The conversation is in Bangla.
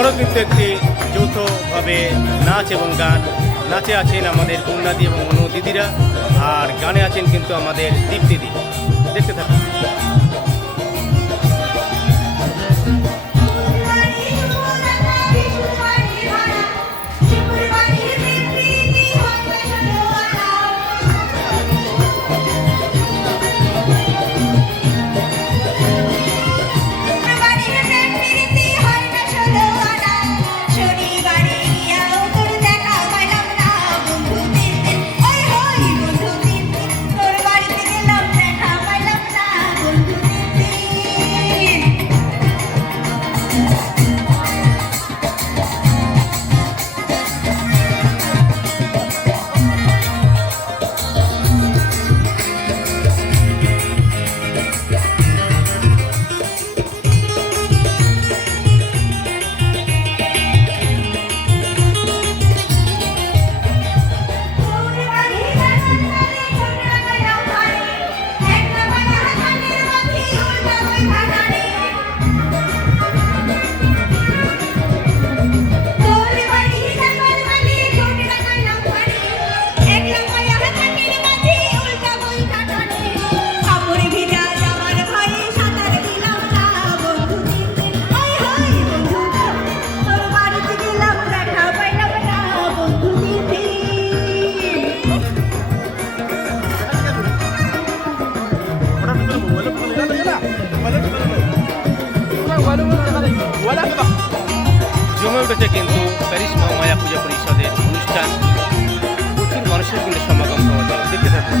আবারও কিন্তু একটি যৌথভাবে নাচ এবং গান। নাচে আছেন আমাদের পূর্ণাদি এবং অনু দিদিরা, আর গানে আছেন কিন্তু আমাদের দীপ্তিদি। দেখতে থাকুন। জমে উঠেছে কিন্তু প্যারিস মহামায়া পূজা পরিষদের অনুষ্ঠান। প্রচুর মানুষের কিন্তু সমাগম হওয়া যায়। দেখতে থাকুন।